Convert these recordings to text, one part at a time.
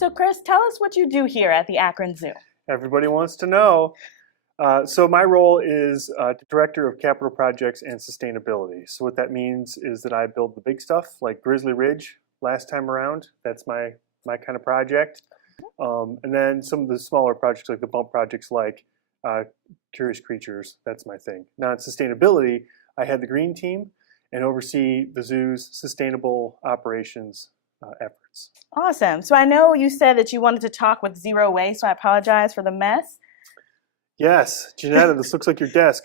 So Chris, tell us what you do here at the Akron Zoo. Everybody wants to know. So my role is Director of Capital Projects and Sustainability. So what that means is that I build the big stuff like Grizzly Ridge last time around. That's my kind of project. And then some of the smaller projects like the bump projects like Curious Creatures, that's my thing. Now in sustainability, I head the green team and oversee the zoo's sustainable operations efforts. Awesome. So I know you said that you wanted to talk with zero waste, so I apologize for the mess. Yes, Janetta, this looks like your desk.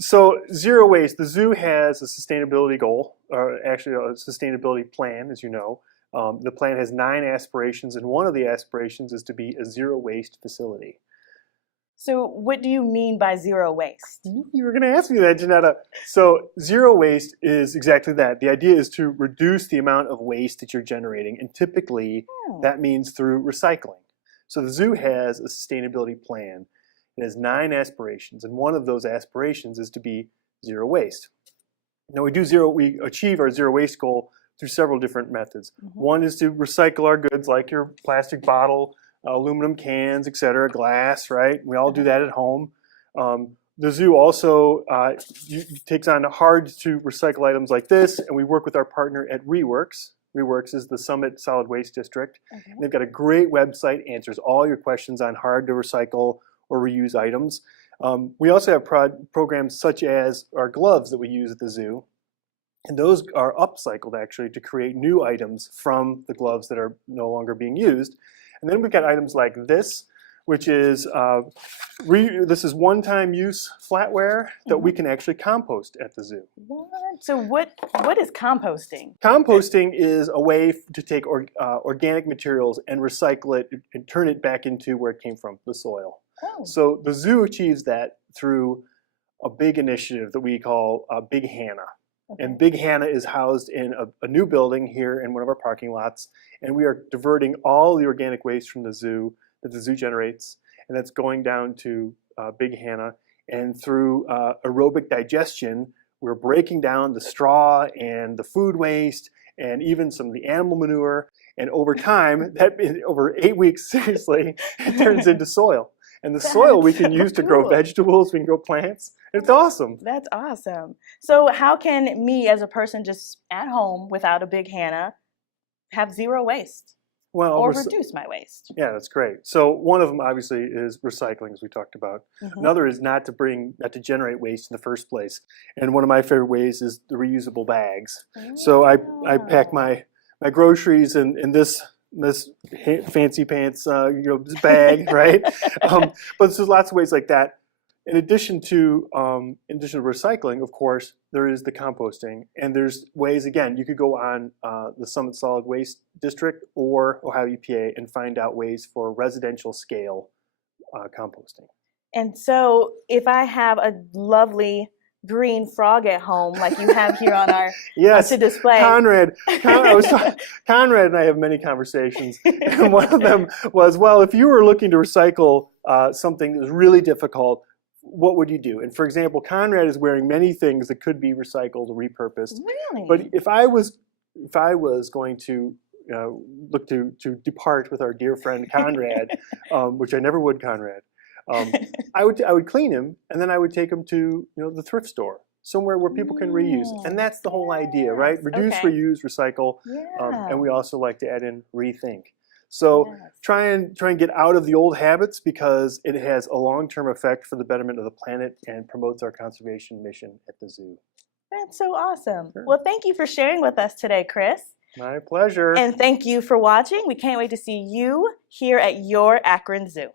So zero waste, the zoo has a sustainability goal, or actually a sustainability plan, as you know. The plan has 9 aspirations, and one of the aspirations is to be a zero waste facility. So what do you mean by zero waste? You were going to ask me that, Janetta. So zero waste is exactly that. The idea is to reduce the amount of waste that you're generating, and typically that means through recycling. So the zoo has a sustainability plan. It has 9 aspirations, and one of those aspirations is to be zero waste. Now we achieve our zero waste goal through several different methods. One is to recycle our goods like your plastic bottle, aluminum cans, etc., glass, right? We all do that at home. The zoo also takes on hard to recycle items like this, and we work with our partner at Reworks. Reworks is the Summit Solid Waste District. They've got a great website, answers all your questions on hard to recycle or reuse items. We also have programs such as our gloves that we use at the zoo. And those are upcycled actually to create new items from the gloves that are no longer being used. And then we've got items like this, which is this is one-time use flatware that we can actually compost at the zoo. What? So what is composting? Composting is a way to take organic materials and recycle it and turn it back into where it came from, the soil. Oh. So the zoo achieves that through a big initiative that we call Big Hannah. And Big Hannah is housed in a new building here in one of our parking lots. And we are diverting all the organic waste from the zoo that the zoo generates. And that's going down to Big Hannah. And through aerobic digestion, we're breaking down the straw and the food waste and even some of the animal manure. And over time, over 8 weeks, seriously, it turns into soil. And the soil we can use to grow vegetables, we can grow plants. It's awesome. That's awesome. So how can me as a person just at home without a Big Hannah have zero waste? Well, or reduce my waste? Yeah, that's great. So one of them obviously is recycling, as we talked about. Another is not to generate waste in the first place. And one of my favorite ways is the reusable bags. So I pack my groceries in this fancy pants bag, right? But there's lots of ways like that. In addition to recycling, of course, there is the composting, and there's ways. Again, you could go on the Summit Solid Waste District or Ohio EPA and find out ways for residential scale composting. And so, if I have a lovely green frog at home, like you have here on our to display. Conrad and I have many conversations, and one of them was, well, if you were looking to recycle something that was really difficult, what would you do? And for example, Conrad is wearing many things that could be recycled or repurposed. Really? But if I was going to look to depart with our dear friend Conrad, which I never would, Conrad. I would clean him, and then I would take him to the thrift store, somewhere where people can reuse. And that's the whole idea, right? Reduce, reuse, recycle, and we also like to add in rethink. So try and get out of the old habits because it has a long-term effect for the betterment of the planet and promotes our conservation mission at the zoo. That's so awesome. Sure. Well, thank you for sharing with us today, Chris. My pleasure. And thank you for watching. We can't wait to see you here at your Akron Zoo.